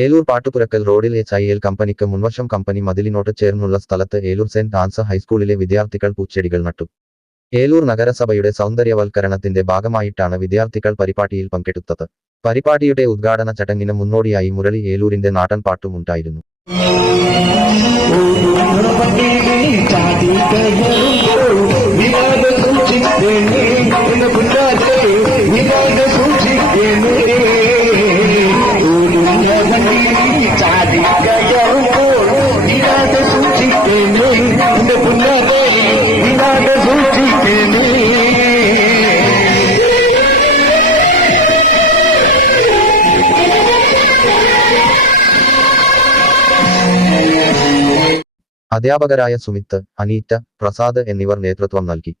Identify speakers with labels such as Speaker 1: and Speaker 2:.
Speaker 1: ഏലൂർ പാട്ടുപുരക്കൽ റോഡിൽ H I L കമ്പനിക്ക് മുൻവശം കമ്പനി മതിലിനോട് ചേർന്നുള്ള സ്ഥലത്ത് ഏലൂർ സെന്റ് ആൻസ് ഹൈസ്കൂളിലെ വിദ്യാർത്ഥികൾ പൂച്ചെടികൾ നട്ടു. ഏലൂർ നഗരസഭയുടെ സൗന്ദര്യവൽക്കരണത്തിന്റെ ഭാഗമായിട്ടാണ് വിദ്യാർത്ഥികൾ പരിപാടിയിൽ പങ്കെടുത്തത്. പരിപാടിയുടെ ഉദ്ഘാടന ചടങ്ങിന് മുന്നോടിയായി മുരളി ഏലൂരിന്റെ നാടൻ പാട്ടും അധ്യാപകരായ സുമിത്ത് അനീറ്റ പ്രസാദ് എന്നിവർ നേതൃത്വം നൽകി.